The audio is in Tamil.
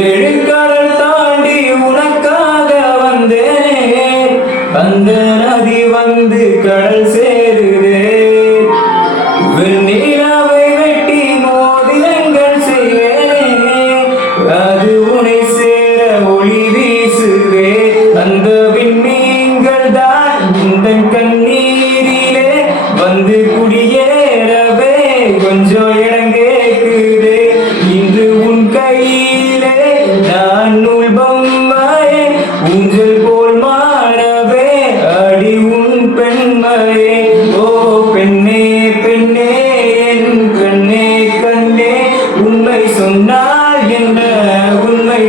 ஏழு கடல் தாண்டி உனக்காக வந்தேன், அந்த நதி வந்து கடல் சேருதே. வெண்ணிலாவை வெட்டி மோதிரங்கள் செய்வேன், அது உனை சேர ஒளி வீசுவே. அந்த விண்மீன்கள் தான் இந்த கண்ணீரிலே வந்து குடியேறவே கொஞ்சம் இடம் கேக்குதே. இன்று உன் கையிலே நான் நூல் பொம்மையே, ஊஞ்சல் போல் மாறவே அடி உன் பெண்மையே. ஓ பெண்ணே பெண்ணே என் கண்ணே கண்ணே, உண்மை சொன்னால் என்ன உண்மை